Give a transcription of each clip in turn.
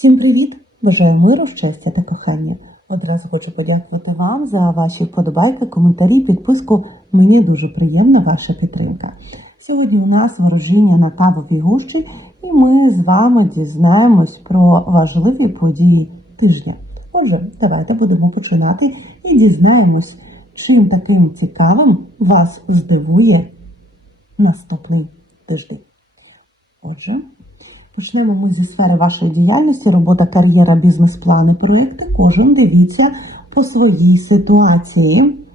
Всім привіт! Бажаю миру, щастя та кохання. Одразу хочу подякувати вам за ваші вподобайки, коментарі, підписку. Мені дуже приємна ваша підтримка. Сьогодні у нас ворожіння на кавовій гущі, і ми з вами дізнаємось про важливі події тижня. Отже, давайте будемо починати і дізнаємось, чим таким цікавим вас здивує наступний тиждень. Отже, почнемо ми зі сфери вашої діяльності, робота, кар'єра, бізнес-плани, проекти. Кожен дивіться по своїй ситуації.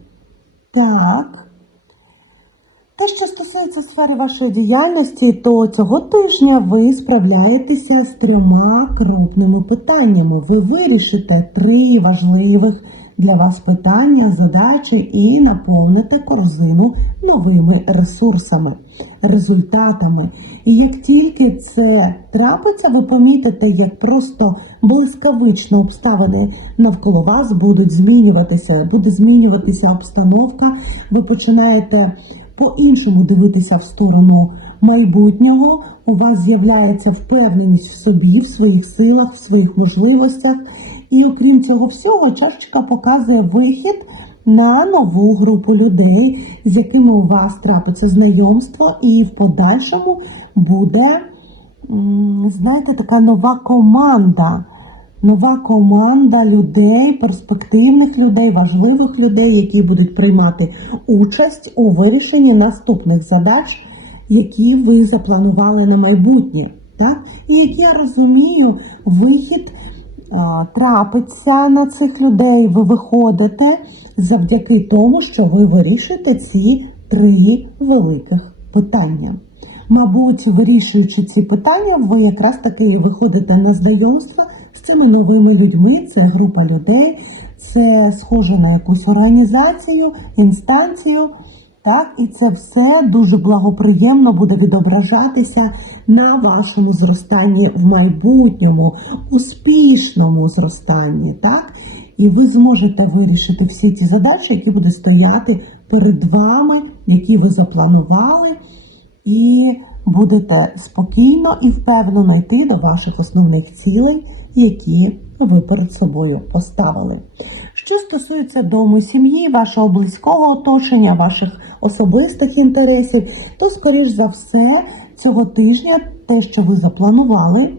Так. Те, що стосується сфери вашої діяльності, то цього тижня ви справляєтеся з трьома крупними питаннями. Ви вирішите три важливих для вас питання, задачі і наповните корзину новими ресурсами, результатами. І як тільки це трапиться, ви помітите, як просто блискавично обставини навколо вас будуть змінюватися, буде змінюватися обстановка. Ви починаєте по-іншому дивитися в сторону майбутнього. У вас з'являється впевненість в собі, в своїх силах, в своїх можливостях. І окрім цього всього, чашечка показує вихід на нову групу людей, з якими у вас трапиться знайомство, і в подальшому буде, знаєте, така нова команда. Нова команда людей, перспективних людей, важливих людей, які будуть приймати участь у вирішенні наступних задач, які ви запланували на майбутнє. Так? І як я розумію, вихід трапиться на цих людей, ви виходите завдяки тому, що ви вирішуєте ці три великих питання. Мабуть, вирішуючи ці питання, ви якраз таки виходите на знайомства з цими новими людьми. Це група людей, це схоже на якусь організацію, інстанцію. Так, і це все дуже благоприємно буде відображатися на вашому зростанні в майбутньому, успішному зростанні. Так? І ви зможете вирішити всі ті задачі, які будуть стояти перед вами, які ви запланували, і будете спокійно і впевнено йти до ваших основних цілей, які ви перед собою поставили. Що стосується дому сім'ї, вашого близького оточення, ваших особистих інтересів, то, скоріш за все, цього тижня те, що ви запланували,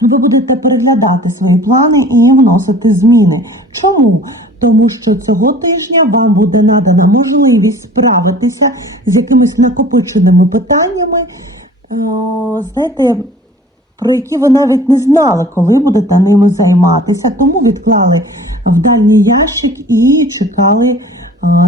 ви будете переглядати свої плани і вносити зміни. Чому? Тому що цього тижня вам буде надана можливість справитися з якимись накопиченими питаннями, е, знаєте, про які ви навіть не знали, коли будете ними займатися. Тому відклали в дальній ящик і чекали, е,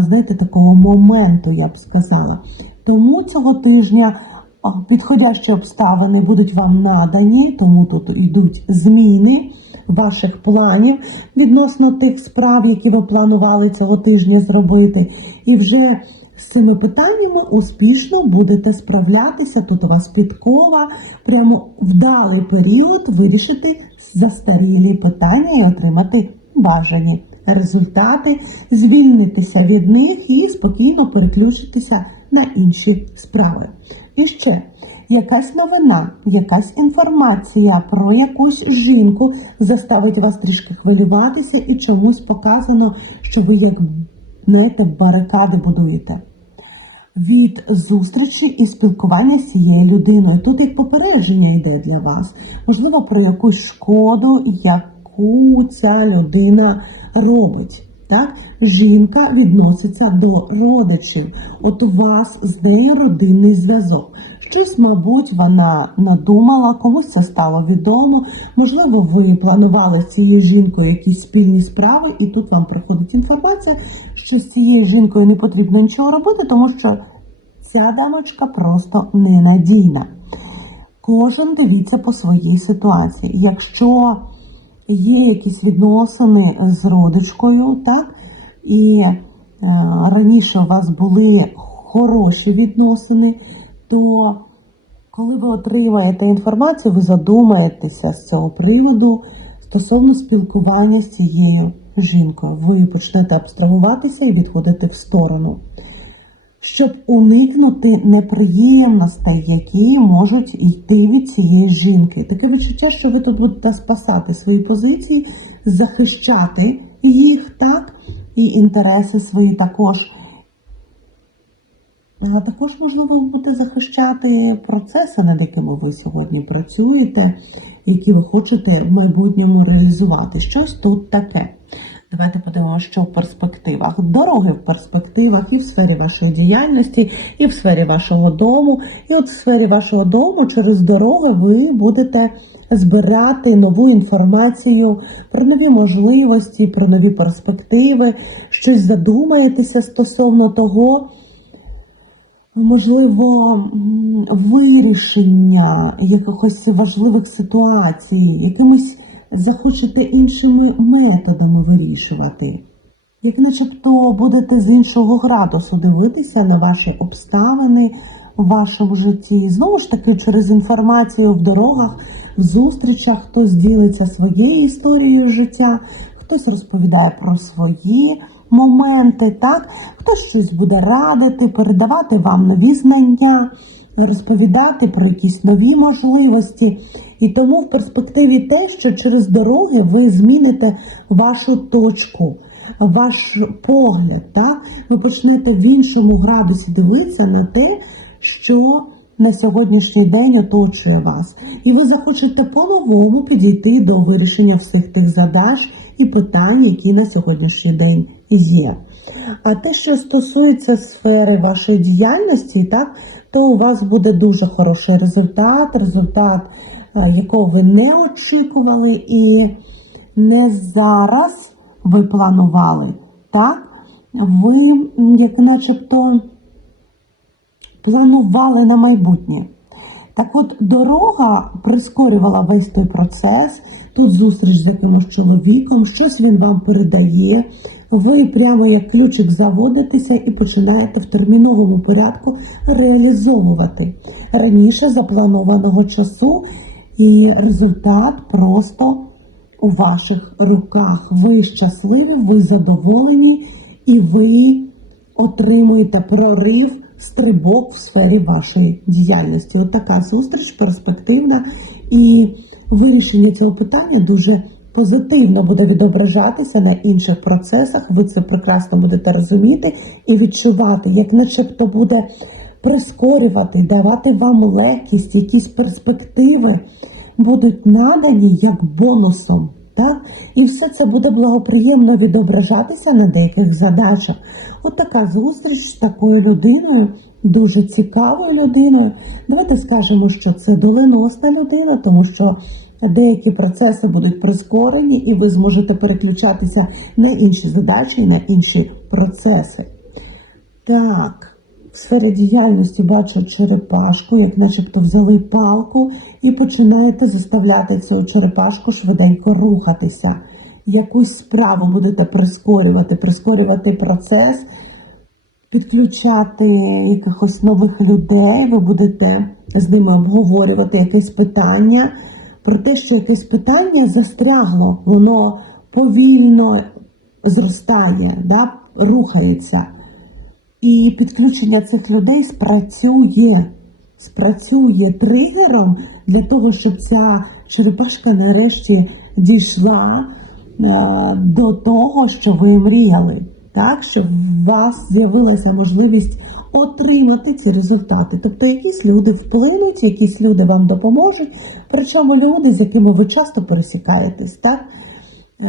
знаєте, такого моменту, я б сказала. Тому цього тижня а, підходящі обставини будуть вам надані, тому тут йдуть зміни ваших планів відносно тих справ, які ви планували цього тижня зробити. І вже з цими питаннями успішно будете справлятися. Тут у вас підкова, прямо вдалий період вирішити застарілі питання і отримати бажані результати, звільнитися від них і спокійно переключитися на інші справи. І ще якась новина, якась інформація про якусь жінку заставить вас трішки хвилюватися і чомусь показано, що ви як знаєте, барикади будуєте. Від зустрічі і спілкування з цією людиною. Тут як попередження йде для вас. Можливо, про якусь шкоду, яку ця людина робить. Так? Жінка відноситься до родичів. От у вас з нею родинний зв'язок. Щось, мабуть, вона надумала, комусь це стало відомо. Можливо, ви планували з цією жінкою якісь спільні справи, і тут вам приходить інформація, що з цією жінкою не потрібно нічого робити, тому що ця дамочка просто ненадійна. Кожен дивіться по своїй ситуації. Якщо є якісь відносини з родичкою, так, і е, раніше у вас були хороші відносини, то коли ви отримаєте інформацію, ви задумаєтеся з цього приводу стосовно спілкування з цією жінкою. Ви почнете абстрагуватися і відходити в сторону. щоб уникнути неприємностей, які можуть йти від цієї жінки. Таке відчуття, що ви тут будете спасати свої позиції, захищати їх, так, і інтереси свої також. А також, можливо, буде захищати процеси, над якими ви сьогодні працюєте, які ви хочете в майбутньому реалізувати. Щось тут таке. Давайте подивимося, що в перспективах. Дороги в перспективах і в сфері вашої діяльності, і в сфері вашого дому. І от в сфері вашого дому через дороги ви будете збирати нову інформацію про нові можливості, про нові перспективи, щось задумаєтеся стосовно того можливо, вирішення якихось важливих ситуацій, якимись захочете іншими методами вирішувати. Як начебто будете з іншого градусу дивитися на ваші обставини в вашому житті. Знову ж таки, через інформацію в дорогах, в зустрічах хтось ділиться своєю історією життя, хтось розповідає про свої моменти, так? Хтось щось буде радити, передавати вам нові знання, розповідати про якісь нові можливості. І тому в перспективі те, що через дороги ви зміните вашу точку, ваш погляд, так? ви почнете в іншому градусі дивитися на те, що на сьогоднішній день оточує вас. І ви захочете по-новому підійти до вирішення всіх тих задач і питань, які на сьогоднішній день є. А те, що стосується сфери вашої діяльності, так, то у вас буде дуже хороший результат, результат, е, якого ви не очікували і не зараз ви планували. Так? Ви, як начебто, планували на майбутнє. Так от дорога прискорювала весь той процес. Тут зустріч з якимось чоловіком, щось він вам передає. Ви прямо як ключик заводитеся і починаєте в терміновому порядку реалізовувати раніше запланованого часу, і результат просто у ваших руках. Ви щасливі, ви задоволені, і ви отримуєте прорив, стрибок в сфері вашої діяльності. От зустріч перспективна і вирішення цього питання дуже позитивно буде відображатися на інших процесах. Ви це прекрасно будете розуміти і відчувати, як начебто буде прискорювати, давати вам легкість, якісь перспективи будуть надані як бонусом. Так? І все це буде благоприємно відображатися на деяких задачах. От така зустріч з такою людиною, дуже цікавою людиною. Давайте скажемо, що це доленосна людина, тому що деякі процеси будуть прискорені, і ви зможете переключатися на інші задачі, на інші процеси. Так. В сфері діяльності бачу черепашку, як начебто взяли палку і починаєте заставляти цю черепашку швиденько рухатися. Якусь справу будете прискорювати, прискорювати процес, підключати якихось нових людей, ви будете з ними обговорювати якесь питання. Про те, що якесь питання застрягло, воно повільно зростає, да, рухається. І підключення цих людей спрацює, спрацює тригером для того, щоб ця черепашка нарешті дійшла е, до того, що ви мріяли. Так, щоб у вас з'явилася можливість отримати ці результати. Тобто якісь люди вплинуть, якісь люди вам допоможуть, причому люди, з якими ви часто пересікаєтесь. Так? Е,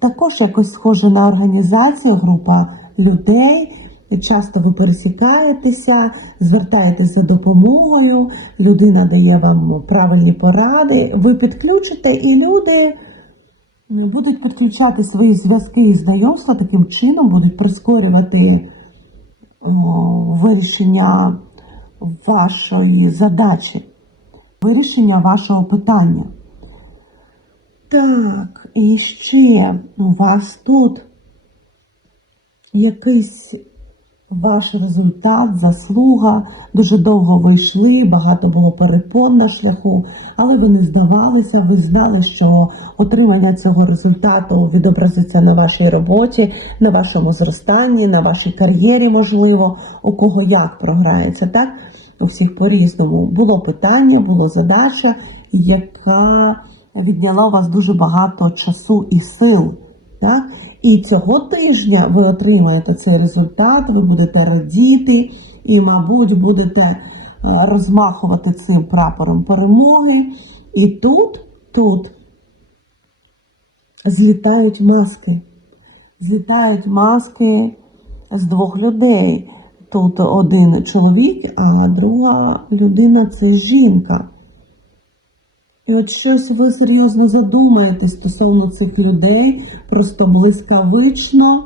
Також якось схоже на організацію, група людей. І часто ви пересікаєтеся, звертаєтесь за допомогою, людина дає вам правильні поради, ви підключите, і люди будуть підключати свої зв'язки і знайомства таким чином, будуть прискорювати вирішення вашої задачі, вирішення вашого питання. Так, і ще у вас тут якийсь ваш результат, заслуга. Дуже довго ви йшли, багато було перепон на шляху, але ви не здавалися. Ви знали, що отримання цього результату відобразиться на вашій роботі, на вашому зростанні, на вашій кар'єрі, можливо, у кого як програється, так? У всіх по-різному. Було питання, було задача, яка відняла у вас дуже багато часу і сил. Так? І цього тижня ви отримаєте цей результат, ви будете радіти і, мабуть, будете е, розмахувати цим прапором перемоги. І тут, тут злітають маски. Злітають маски з двох людей. Тут один чоловік, а друга людина це жінка. І от щось ви серйозно задумаєтесь стосовно цих людей, просто блискавично,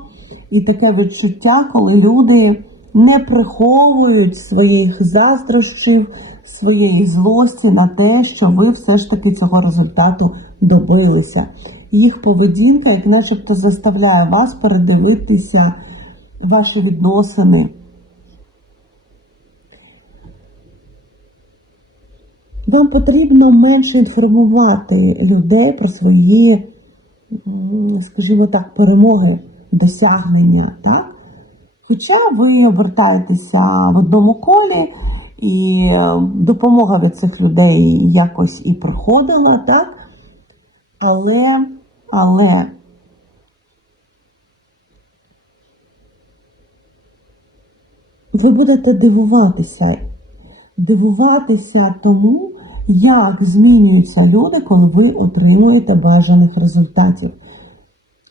і таке відчуття, коли люди не приховують своїх заздрощів, своєї злості на те, що ви все ж таки цього результату добилися. Їх поведінка, як начебто, заставляє вас передивитися ваші відносини. Вам потрібно менше інформувати людей про свої, скажімо так, перемоги, досягнення. Так? Хоча ви обертаєтеся в одному колі, і е, допомога від цих людей якось і приходила, так? Але, але ви будете дивуватися, дивуватися тому, як змінюються люди, коли ви отримуєте бажаних результатів.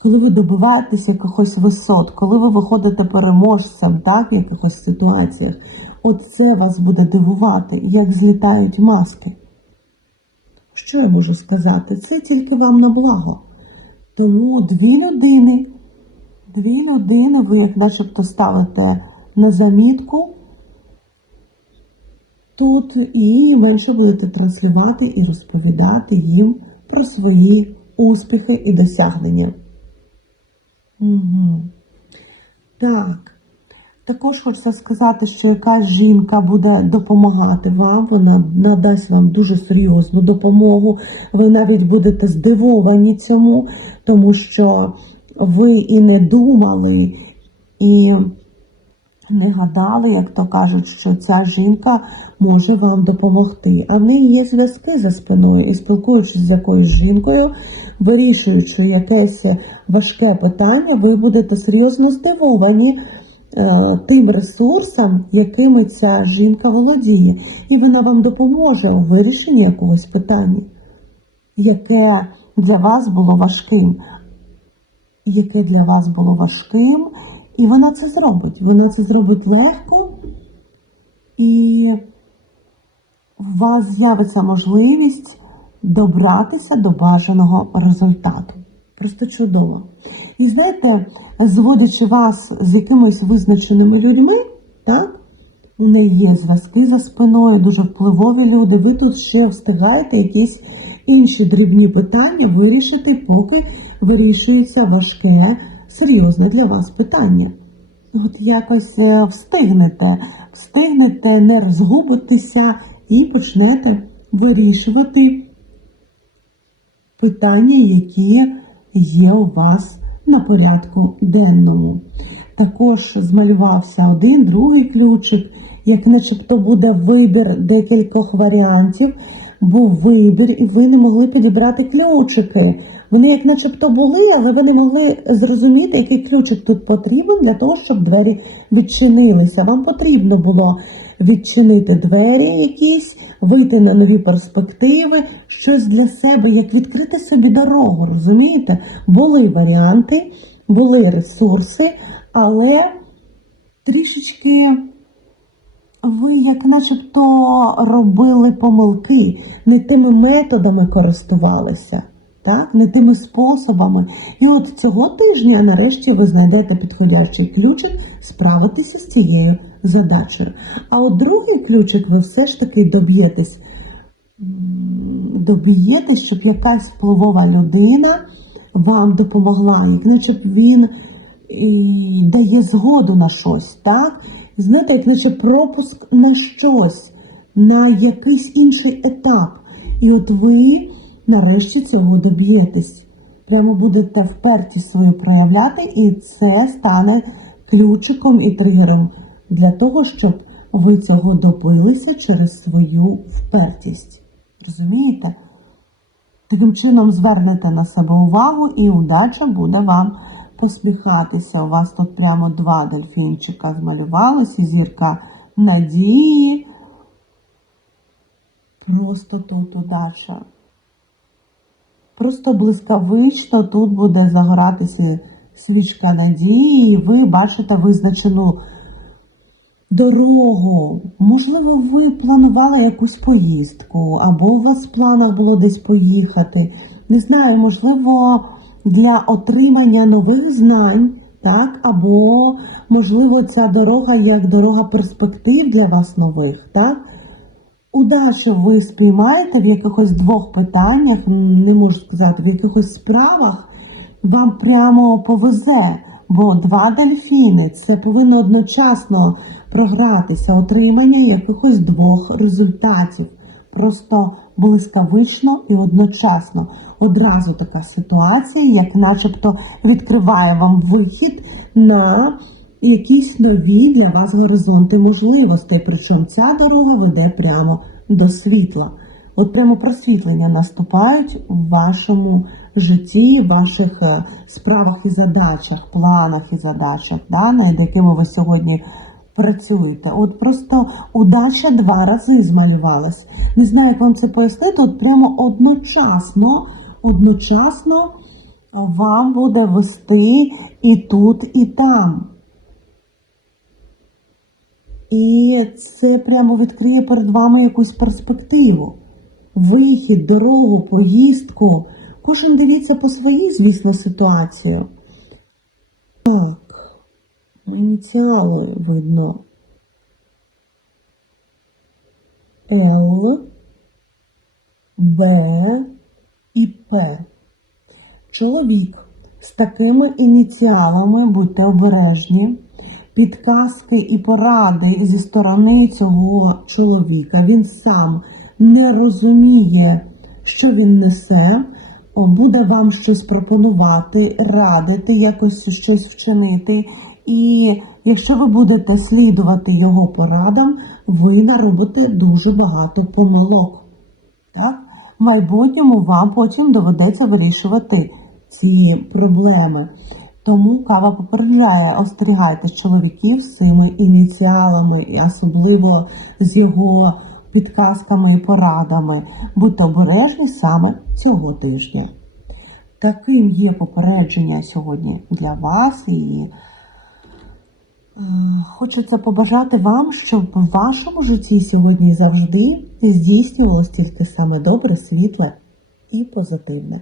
Коли ви добиваєтесь якихось висот, коли ви виходите переможцем так, в якихось ситуаціях, от це вас буде дивувати, як злітають маски. Що я можу сказати? Це тільки вам на благо. Тому дві людини, дві людини ви як начебто ставите на замітку тут і менше будете транслювати і розповідати їм про свої успіхи і досягнення. Угу. Так. Також хочеться сказати, що якась жінка буде допомагати вам, вона надасть вам дуже серйозну допомогу. Ви навіть будете здивовані цьому, тому що ви і не думали, і не гадали, як то кажуть, що ця жінка може вам допомогти. А в неї є зв'язки за спиною, і спілкуючись з якоюсь жінкою, вирішуючи якесь важке питання, ви будете серйозно здивовані е, тим ресурсом, якими ця жінка володіє. І вона вам допоможе у вирішенні якогось питання, яке для вас було важким. Яке для вас було важким, і вона це зробить. Вона це зробить легко, і у вас з'явиться можливість добратися до бажаного результату. Просто чудово. І знаєте, зводячи вас з якимись визначеними людьми, так? У неї є зв'язки за спиною, дуже впливові люди. Ви тут ще встигаєте якісь інші дрібні питання вирішити, поки вирішується важке, серйозне для вас питання. От якось е, встигнете, встигнете не розгубитися і почнете вирішувати питання, які є у вас на порядку денному. Також змалювався один, другий ключик, як начебто буде вибір декількох варіантів, був вибір, і ви не могли підібрати ключики. Вони, як начебто, були, але ви не могли зрозуміти, який ключик тут потрібен для того, щоб двері відчинилися. Вам потрібно було відчинити двері якісь, вийти на нові перспективи, щось для себе, як відкрити собі дорогу, розумієте? Були варіанти, були ресурси, але трішечки ви, як начебто, робили помилки, не тими методами користувалися. Так, не тими способами. І от цього тижня нарешті ви знайдете підходящий ключик справитися з цією задачею. А от другий ключик ви все ж таки доб'єтесь, доб'єтесь, щоб якась впливова людина вам допомогла, як наче він і дає згоду на щось, так? Знаєте, як наче пропуск на щось, на якийсь інший етап. І от ви нарешті цього доб'єтесь. Прямо будете впертість свою проявляти, і це стане ключиком і тригером для того, щоб ви цього добилися через свою впертість. Розумієте? Таким чином звернете на себе увагу, і удача буде вам посміхатися. У вас тут прямо два дельфінчика змалювалися, зірка надії. Просто тут удача. Просто блискавично тут буде загоратися свічка надії, і ви бачите визначену дорогу. Можливо, ви планували якусь поїздку, або у вас в планах було десь поїхати. Не знаю, можливо, для отримання нових знань, так, або, можливо, ця дорога як дорога перспектив для вас нових, так? Удачу ви спіймаєте в якихось двох питаннях, не можу сказати, в якихось справах вам прямо повезе, бо два дельфіни це повинно одночасно програтися, отримання якихось двох результатів. Просто блискавично і одночасно. Одразу така ситуація, як начебто відкриває вам вихід на якісь нові для вас горизонти можливостей. Причому ця дорога веде прямо до світла. От прямо просвітлення наступають в вашому житті, в ваших е, справах і задачах, планах і задачах, да, над якими ви сьогодні працюєте. От просто удача два рази змалювалась. Не знаю, як вам це пояснити. От прямо одночасно, одночасно вам буде вести і тут, і там. І це прямо відкриє перед вами якусь перспективу. Вихід, дорогу, поїздку. Кожен дивіться по своїй, звісно, ситуації. Так, ініціали видно. Л, Б і П. Чоловік з такими ініціалами, будьте обережні підказки і поради зі сторони цього чоловіка. Він сам не розуміє, що він несе, буде вам щось пропонувати, радити, якось щось вчинити. І якщо ви будете слідувати його порадам, ви наробите дуже багато помилок. Так? В майбутньому вам потім доведеться вирішувати ці проблеми. Тому кава попереджає, остерігайтесь чоловіків з цими ініціалами, і особливо з його підказками і порадами. Будьте обережні саме цього тижня. Таким є попередження сьогодні для вас, і е, хочеться побажати вам, щоб в вашому житті сьогодні завжди здійснювалось тільки саме добре, світле і позитивне.